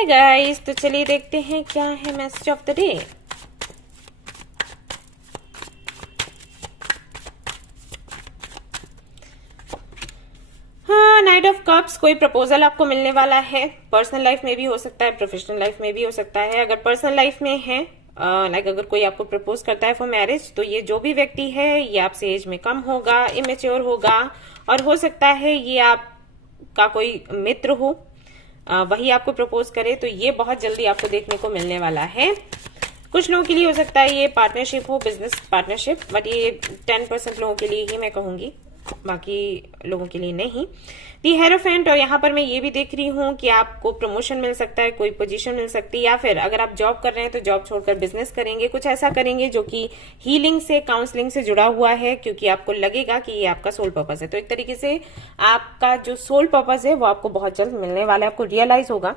Hi guys, तो चलिए देखते हैं क्या है मैसेज ऑफ द डे। हाँ, नाइट ऑफ कप्स, कोई प्रपोजल आपको मिलने वाला है। पर्सनल लाइफ में भी हो सकता है, प्रोफेशनल लाइफ में भी हो सकता है। अगर पर्सनल लाइफ में है, लाइक अगर कोई आपको प्रपोज करता है फॉर मैरिज, तो ये जो भी व्यक्ति है ये आपसे एज में कम होगा, इमेच्योर होगा, और हो सकता है ये आपका कोई मित्र हो, वही आपको प्रपोज करे। तो ये बहुत जल्दी आपको देखने को मिलने वाला है। कुछ लोगों के लिए हो सकता है ये पार्टनरशिप हो, बिजनेस पार्टनरशिप, बट ये 10% लोगों के लिए ही मैं कहूंगी, बाकी लोगों के लिए नहीं। दी हेरोफेंट, और यहाँ पर मैं ये भी देख रही हूँ कि आपको प्रमोशन मिल सकता है, कोई पोजीशन मिल सकती है, या फिर अगर आप जॉब कर रहे हैं तो जॉब छोड़कर बिजनेस करेंगे। कुछ ऐसा करेंगे जो कि हीलिंग से, काउंसलिंग से जुड़ा हुआ है, क्योंकि आपको लगेगा कि ये आपका सोल पर्पस है। तो एक तरीके से आपका जो सोल पर्पस है वो आपको बहुत जल्द मिलने वाला है, आपको रियलाइज होगा